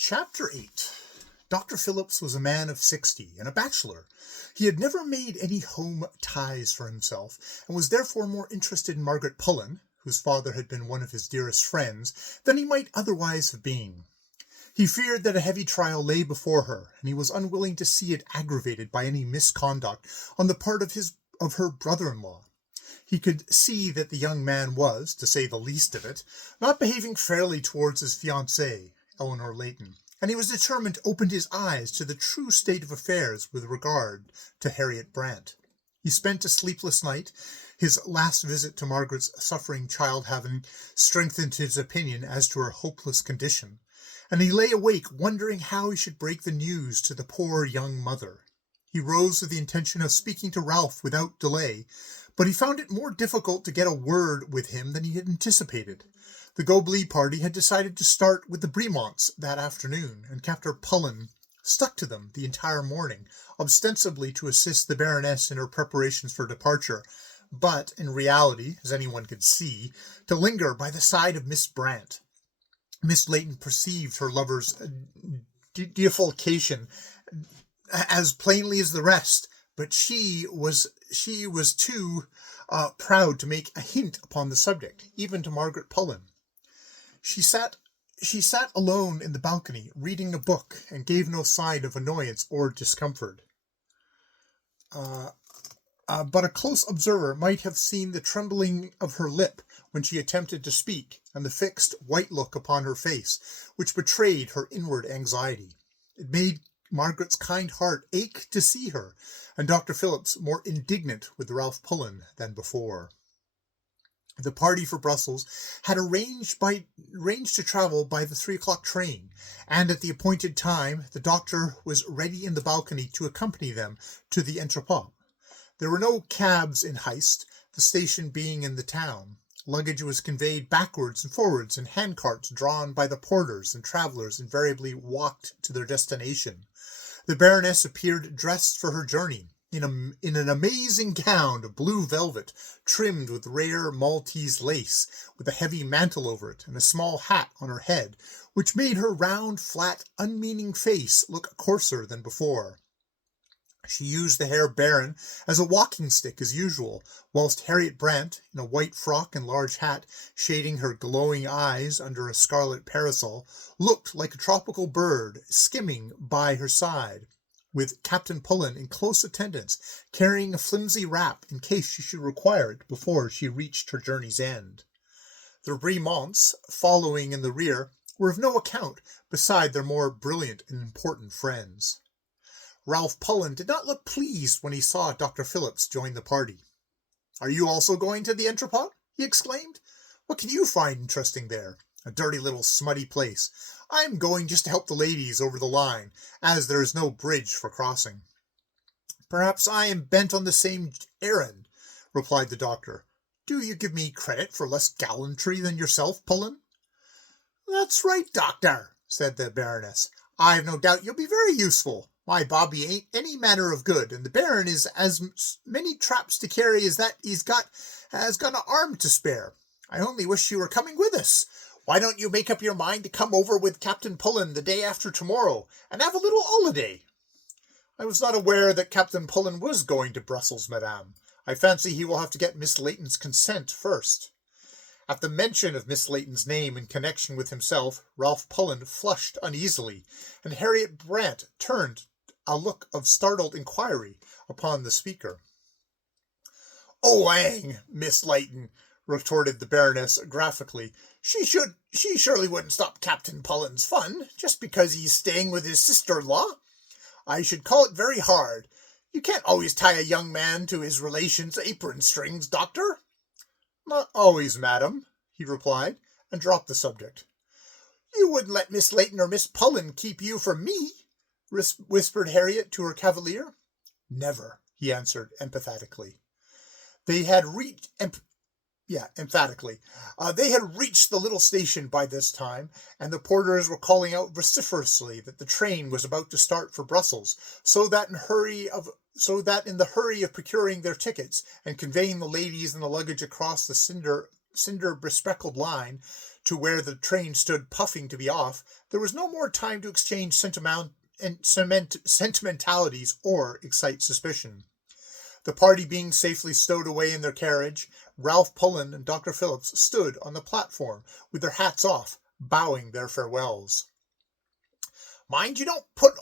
Chapter 8. Dr. Phillips was a man of 60 and a bachelor. He had never made any home ties for himself, and was therefore more interested in Margaret Pullen, whose father had been one of his dearest friends, than he might otherwise have been. He feared that a heavy trial lay before her, and he was unwilling to see it aggravated by any misconduct on the part of her brother-in-law. He could see that the young man was, to say the least of it, not behaving fairly towards his fiancée, Eleanor Layton, and he was determined to open his eyes to the true state of affairs with regard to Harriet Brant. He spent a sleepless night, his last visit to Margaret's suffering child having strengthened his opinion as to her hopeless condition, and he lay awake wondering how he should break the news to the poor young mother. He rose with the intention of speaking to Ralph without delay, but he found it more difficult to get a word with him than he had anticipated. The Gobley party had decided to start with the Bremonts that afternoon, and Captain Pullen stuck to them the entire morning, ostensibly to assist the Baroness in her preparations for departure, but in reality, as anyone could see, to linger by the side of Miss Brant. Miss Layton perceived her lover's defalcation as plainly as the rest, but she was too proud to make a hint upon the subject, even to Margaret Pullen. She sat alone in the balcony, reading a book, and gave no sign of annoyance or discomfort. But a close observer might have seen the trembling of her lip when she attempted to speak, and the fixed, white look upon her face, which betrayed her inward anxiety. It made Margaret's kind heart ache to see her, and Dr. Phillips more indignant with Ralph Pullen than before. The party for Brussels had arranged to travel by the 3 o'clock train, and at the appointed time the doctor was ready in the balcony to accompany them to the Entrepot. There were no cabs in Heist, the station being in the town. Luggage was conveyed backwards and forwards in handcarts drawn by the porters, and travellers invariably walked to their destination. The Baroness appeared dressed for her journey, in an amazing gown of blue velvet, trimmed with rare Maltese lace, with a heavy mantle over it, and a small hat on her head, which made her round, flat, unmeaning face look coarser than before. She used the hair baron as a walking stick as usual, whilst Harriet Brant, in a white frock and large hat, shading her glowing eyes under a scarlet parasol, looked like a tropical bird skimming by her side, with Captain Pullen in close attendance, carrying a flimsy wrap in case she should require it before she reached her journey's end. The Bremonts, following in the rear, were of no account beside their more brilliant and important friends. Ralph Pullen did not look pleased when he saw Dr. Phillips join the party. "Are you also going to the Entrepot?" he exclaimed. "What can you find interesting there? A dirty little smutty place. I'm going just to help the ladies over the line, as there is no bridge for crossing." "Perhaps I am bent on the same errand," replied the doctor. "Do you give me credit for less gallantry than yourself, Pullen?" "That's right, doctor," said the Baroness. "I've no doubt you'll be very useful. My Bobby ain't any manner of good, and the Baron is as many traps to carry as that has got an arm to spare. I only wish you were coming with us. Why don't you make up your mind to come over with Captain Pullen the day after tomorrow, and have a little holiday?" "I was not aware that Captain Pullen was going to Brussels, madame. I fancy he will have to get Miss Layton's consent first." At the mention of Miss Layton's name in connection with himself, Ralph Pullen flushed uneasily, and Harriet Brant turned a look of startled inquiry upon the speaker. "Oh, hang Miss Layton," retorted the Baroness graphically. She surely wouldn't stop Captain Pullen's fun, just because he's staying with his sister-in-law. I should call it very hard. You can't always tie a young man to his relations' apron strings, doctor." "Not always, madam," he replied, and dropped the subject. "You wouldn't let Miss Layton or Miss Pullen keep you from me?" whispered Harriet to her cavalier. "Never," he answered emphatically. They had reached the little station by this time, and the porters were calling out vociferously that the train was about to start for Brussels, so that in the hurry of procuring their tickets and conveying the ladies and the luggage across the cinder bespeckled line, to where the train stood puffing to be off, there was no more time to exchange sentimentalities or excite suspicion. The party being safely stowed away in their carriage, Ralph Pullen and Dr. Phillips stood on the platform with their hats off, bowing their farewells. "Mind you don't put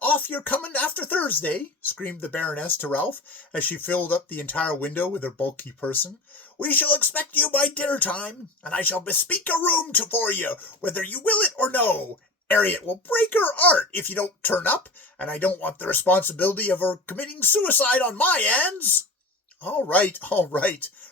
off your coming after Thursday," screamed the Baroness to Ralph, as she filled up the entire window with her bulky person. "We shall expect you by dinner time, and I shall bespeak a room for you, whether you will it or no. Harriet will break her heart if you don't turn up, and I don't want the responsibility of her committing suicide on my hands." All right,"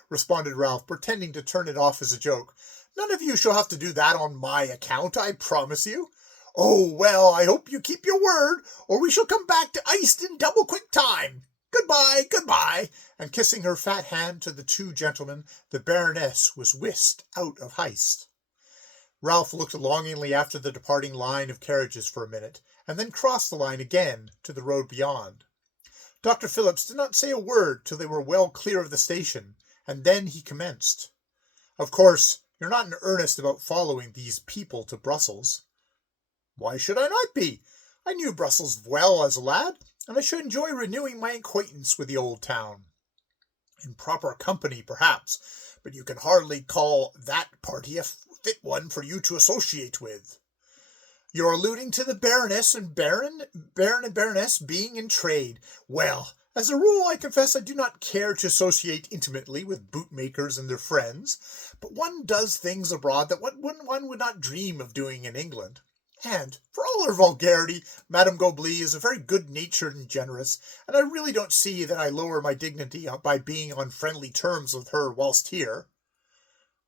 responded Ralph, pretending to turn it off as a joke. "None of you shall have to do that on my account, I promise you. Oh, well, I hope you keep your word, or we shall come back to iced in double-quick time. Goodbye, goodbye," and kissing her fat hand to the two gentlemen, the Baroness was whisked out of Heist. Ralph looked longingly after the departing line of carriages for a minute, and then crossed the line again to the road beyond. Dr. Phillips did not say a word till they were well clear of the station, and then he commenced. "Of course, you're not in earnest about following these people to Brussels?" "Why should I not be? I knew Brussels well as a lad, and I should enjoy renewing my acquaintance with the old town." "In proper company, perhaps, but you can hardly call that party a fit one for you to associate with." "You're alluding to the Baroness and Baron and Baroness being in trade. Well, as a rule, I confess I do not care to associate intimately with bootmakers and their friends, but one does things abroad that one would not dream of doing in England. And, for all her vulgarity, Madame Goblet is very good-natured and generous, and I really don't see that I lower my dignity by being on friendly terms with her whilst here."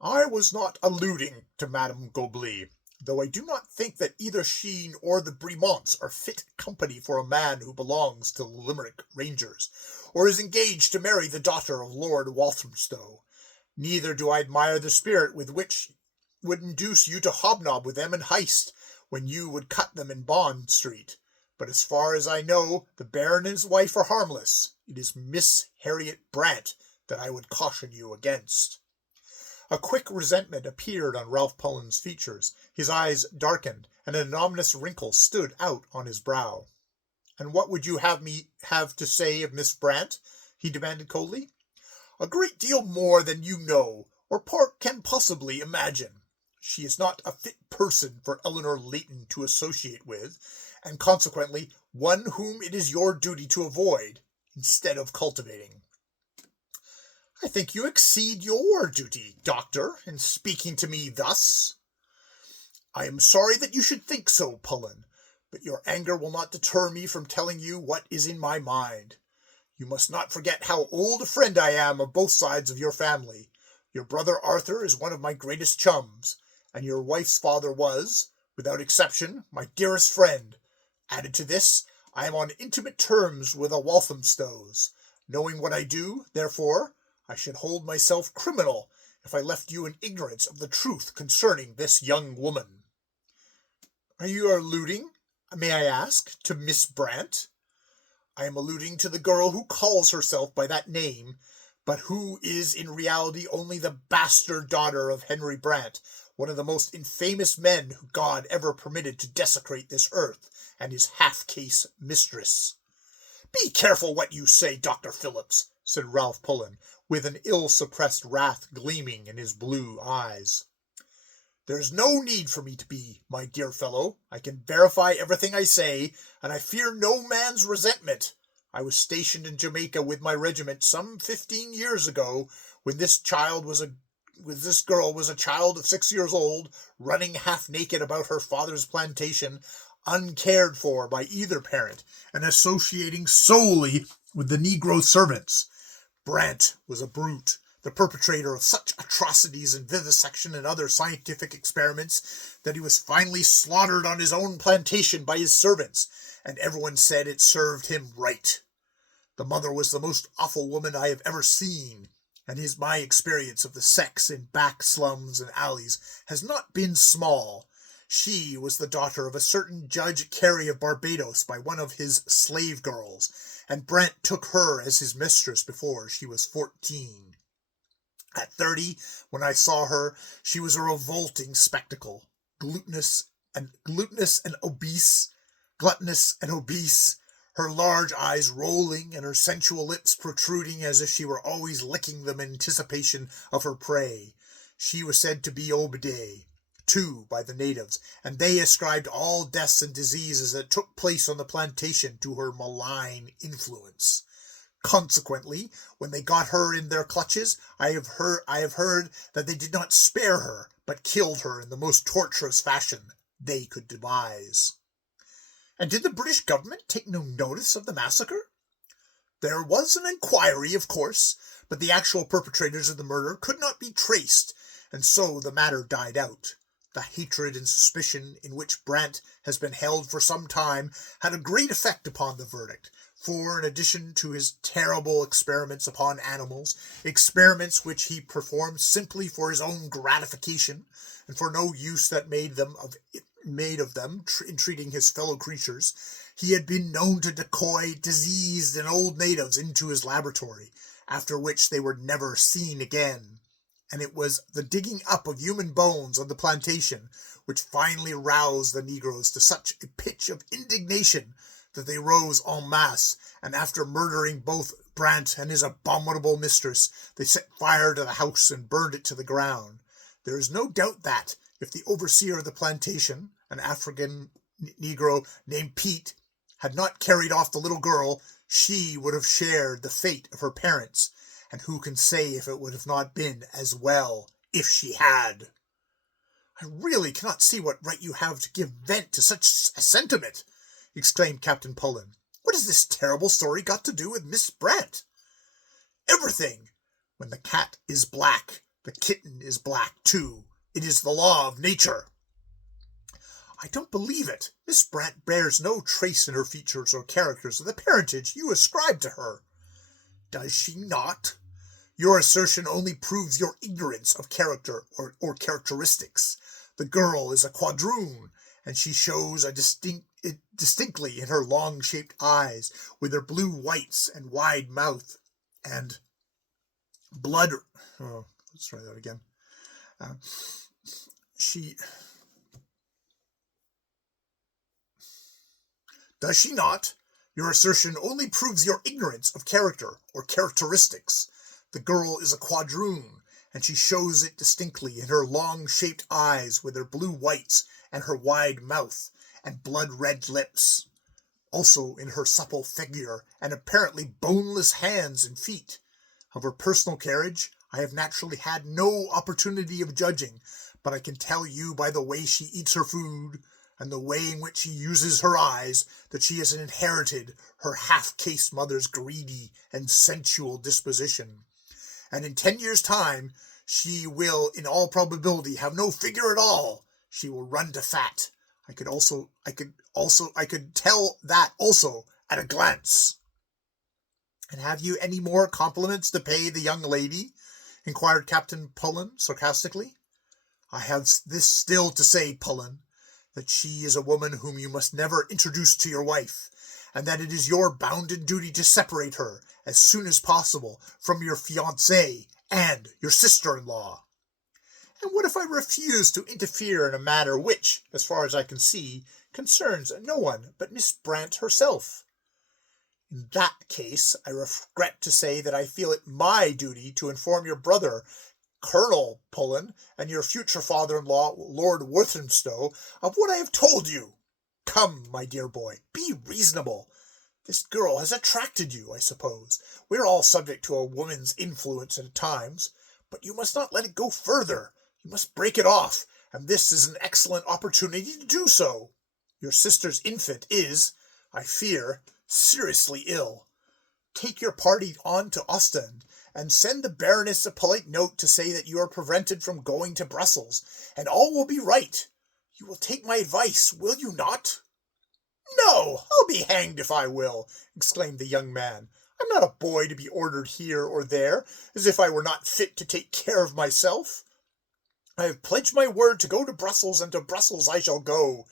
"I was not alluding to Madame Goblet, though I do not think that either she or the Bremonts are fit company for a man who belongs to the Limerick Rangers, or is engaged to marry the daughter of Lord Walthamstow. Neither do I admire the spirit with which would induce you to hobnob with them in Heist, when you would cut them in Bond Street. But as far as I know, the Baron and his wife are harmless. It is Miss Harriet Brant that I would caution you against." A quick resentment appeared on Ralph Pullen's features. His eyes darkened, and an ominous wrinkle stood out on his brow. "And what would you have me have to say of Miss Brant?" he demanded coldly. "A great deal more than you know, or can possibly imagine. She is not a fit person for Eleanor Leighton to associate with, and consequently one whom it is your duty to avoid, instead of cultivating." "I think you exceed your duty, Doctor, in speaking to me thus." "I am sorry that you should think so, Pullen, but your anger will not deter me from telling you what is in my mind. You must not forget how old a friend I am of both sides of your family. Your brother Arthur is one of my greatest chums, and your wife's father was, without exception, my dearest friend. Added to this, I am on intimate terms with the Walthamstows. Knowing what I do, therefore, I should hold myself criminal if I left you in ignorance of the truth concerning this young woman." "Are you alluding, may I ask, to Miss Brant?" "I am alluding to the girl who calls herself by that name, but who is in reality only the bastard daughter of Henry Brant, one of the most infamous men who God ever permitted to desecrate this earth, and his half-caste mistress." "Be careful what you say, Dr. Phillips," said Ralph Pullen, with an ill-suppressed wrath gleaming in his blue eyes. "There's no need for me to be, my dear fellow. I can verify everything I say, and I fear no man's resentment. I was stationed in Jamaica with my regiment some 15 years ago, when this girl was a child of 6 years old, running half-naked about her father's plantation, uncared for by either parent, and associating solely with the Negro servants. Brant was a brute, the perpetrator of such atrocities in vivisection and other scientific experiments that he was finally slaughtered on his own plantation by his servants, and everyone said it served him right. The mother was the most awful woman I have ever seen, and my experience of the sex in back slums and alleys has not been small. She was the daughter of a certain Judge Carey of Barbados by one of his slave girls, and Brant took her as his mistress before she was 14. At 30, when I saw her, she was a revolting spectacle, gluttonous and obese, her large eyes rolling and her sensual lips protruding as if she were always licking them in anticipation of her prey. She was said to be Obede, too, by the natives, and they ascribed all deaths and diseases that took place on the plantation to her malign influence. Consequently, when they got her in their clutches, I have heard that they did not spare her, but killed her in the most torturous fashion they could devise. And did the British government take no notice of the massacre? There was an inquiry, of course, but the actual perpetrators of the murder could not be traced, and so the matter died out. The hatred and suspicion in which Brant has been held for some time had a great effect upon the verdict, for in addition to his terrible experiments upon animals, experiments which he performed simply for his own gratification, and for no use that made of them in treating his fellow creatures, he had been known to decoy diseased and old natives into his laboratory, after which they were never seen again. And it was the digging up of human bones on the plantation which finally roused the negroes to such a pitch of indignation that they rose en masse, and after murdering both Brant and his abominable mistress, they set fire to the house and burned it to the ground. There is no doubt that, if the overseer of the plantation, an African negro named Pete, had not carried off the little girl, she would have shared the fate of her parents, and who can say if it would have not been as well if she had? I really cannot see what right you have to give vent to such a sentiment, exclaimed Captain Pullen. What has this terrible story got to do with Miss Brant? Everything. When the cat is black, the kitten is black too. It is the law of nature. I don't believe it. Miss Brant bears no trace in her features or characters of the parentage you ascribe to her. Does she not? Your assertion only proves your ignorance of character or characteristics. The girl is a quadroon, and she shows distinctly in her long-shaped eyes, with their blue whites and wide mouth, and blood... Oh, let's try that again. Does she not? Your assertion only proves your ignorance of character or characteristics. The girl is a quadroon, and she shows it distinctly in her long-shaped eyes with her blue whites and her wide mouth and blood-red lips. Also in her supple figure and apparently boneless hands and feet. Of her personal carriage, I have naturally had no opportunity of judging, but I can tell you by the way she eats her food, and the way in which she uses her eyes, that she has inherited her half-caste mother's greedy and sensual disposition. And in 10 years' time, she will, in all probability, have no figure at all. She will run to fat. I could tell that also at a glance. And have you any more compliments to pay the young lady? Inquired Captain Pullen sarcastically. I have this still to say, Pullen, that she is a woman whom you must never introduce to your wife, and that it is your bounden duty to separate her as soon as possible from your fiancée and your sister-in-law. And what if I refuse to interfere in a matter which, as far as I can see, concerns no one but Miss Brant herself? In that case, I regret to say that I feel it my duty to inform your brother, Colonel Pullen, and your future father-in-law, Lord Worthingstow, of what I have told you. Come, my dear boy, be reasonable. This girl has attracted you, I suppose. We are all subject to a woman's influence at times, but you must not let it go further. You must break it off, and this is an excellent opportunity to do so. Your sister's infant is, I fear, seriously ill. Take your party on to Ostend, and send the Baroness a polite note to say that you are prevented from going to Brussels, and all will be right. You will take my advice, will you not? No, I'll be hanged if I will, exclaimed the young man. I'm not a boy to be ordered here or there, as if I were not fit to take care of myself. I have pledged my word to go to Brussels, and to Brussels I shall go.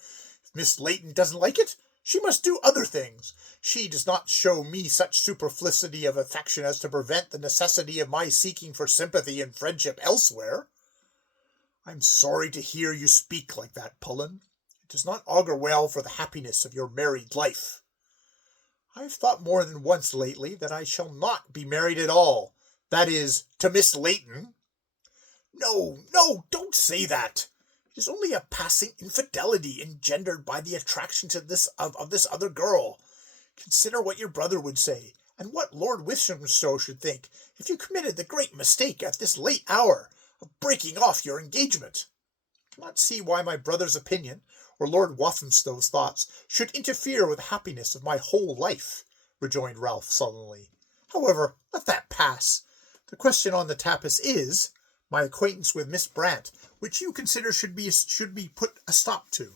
If Miss Layton doesn't like it, She must do other things. She does not show me such superfluity of affection as to prevent the necessity of my seeking for sympathy and friendship elsewhere. I am sorry to hear you speak like that, Pullen. It does not augur well for the happiness of your married life. I have thought more than once lately that I shall not be married at all. That is, to Miss Layton. No, don't say that. It is only a passing infidelity engendered by the attraction to this other girl. Consider what your brother would say, and what Lord Wishington should think, if you committed the great mistake at this late hour of breaking off your engagement. I cannot see why my brother's opinion, or Lord Walthamstow's thoughts, should interfere with the happiness of my whole life, rejoined Ralph sullenly. However, let that pass. The question on the tapis is my acquaintance with Miss Brant, which you consider should be put a stop to.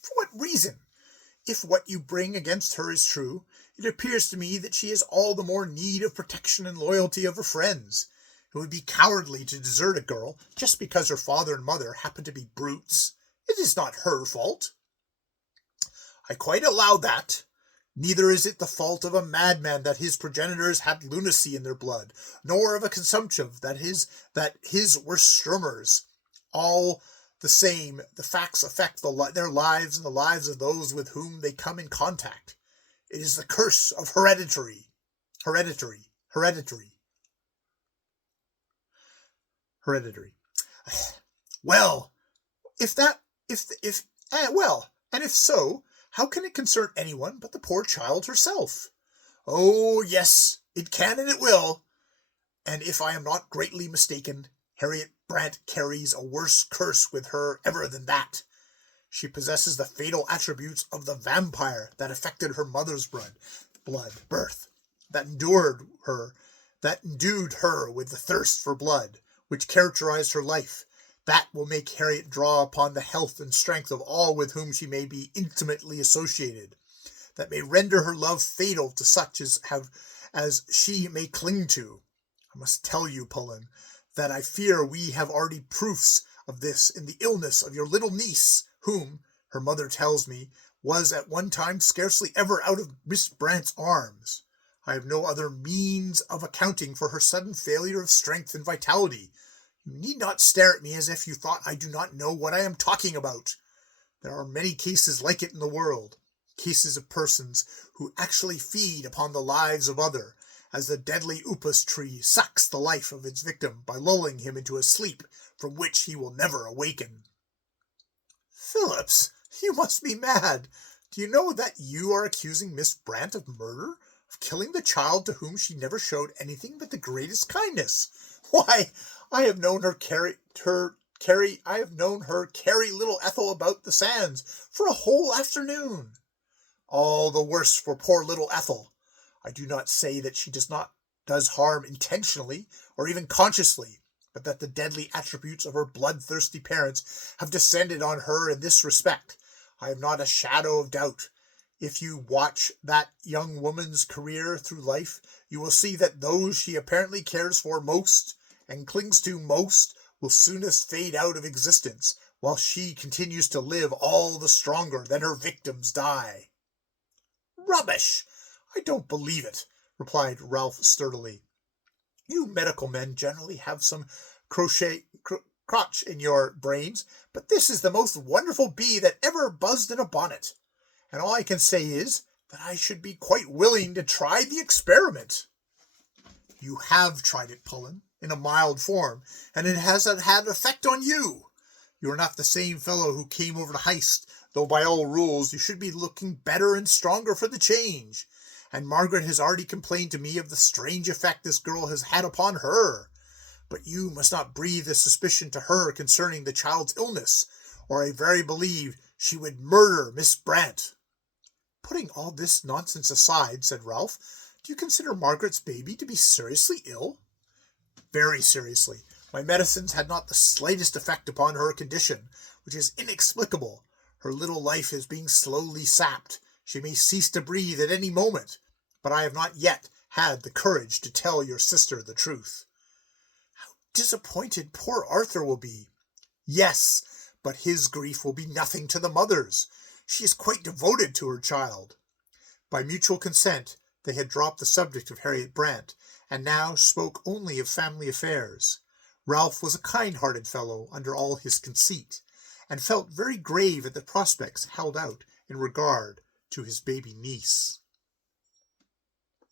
For what reason? If what you bring against her is true, it appears to me that she has all the more need of protection and loyalty of her friends. It would be cowardly to desert a girl just because her father and mother happen to be brutes. It is not her fault. I quite allow that. Neither is it the fault of a madman that his progenitors had lunacy in their blood, nor of a consumptive that his were strummers. All the same, the facts affect their lives and the lives of those with whom they come in contact. It is the curse of heredity. Well, and if so, how can it concern anyone but the poor child herself? Oh, yes, it can and it will. And if I am not greatly mistaken, Harriet Brant carries a worse curse with her ever than that. She possesses the fatal attributes of the vampire that affected her mother's birth, that endued her with the thirst for blood, which characterized her life. That will make Harriet draw upon the health and strength of all with whom she may be intimately associated. That may render her love fatal to such as she may cling to. I must tell you, Pullen, that I fear we have already proofs of this in the illness of your little niece, whom, her mother tells me, was at one time scarcely ever out of Miss Brant's arms. I have no other means of accounting for her sudden failure of strength and vitality. You need not stare at me as if you thought I do not know what I am talking about. There are many cases like it in the world, cases of persons who actually feed upon the lives of others, as the deadly upas tree sucks the life of its victim by lulling him into a sleep from which he will never awaken. Phillips, you must be mad. Do you know that you are accusing Miss Brant of murder, of killing the child to whom she never showed anything but the greatest kindness? Why, I have known her carry little Ethel about the sands for a whole afternoon. All the worse for poor little Ethel. I do not say that she does harm intentionally or even consciously, but that the deadly attributes of her bloodthirsty parents have descended on her in this respect. I have not a shadow of doubt. If you watch that young woman's career through life, you will see that those she apparently cares for most and clings to most will soonest fade out of existence, while she continues to live all the stronger than her victims die. Rubbish! I don't believe it, replied Ralph sturdily. You medical men generally have some crotch in your brains, but this is the most wonderful bee that ever buzzed in a bonnet, and all I can say is that I should be quite willing to try the experiment. You have tried it, Pullen, in a mild form, and it has had effect on you. You are not the same fellow who came over to Heist, though by all rules you should be looking better and stronger for the change. And Margaret has already complained to me of the strange effect this girl has had upon her. But you must not breathe a suspicion to her concerning the child's illness, or I very believe she would murder Miss Brant. Putting all this nonsense aside, said Ralph, do you consider Margaret's baby to be seriously ill? Very seriously. My medicines had not the slightest effect upon her condition, which is inexplicable. Her little life is being slowly sapped. She may cease to breathe at any moment, but I have not yet had the courage to tell your sister the truth. How disappointed poor Arthur will be. Yes, but his grief will be nothing to the mother's. She is quite devoted to her child." By mutual consent, they had dropped the subject of Harriet Brant, and now spoke only of family affairs. Ralph was a kind-hearted fellow under all his conceit, and felt very grave at the prospects held out in regard to his baby niece.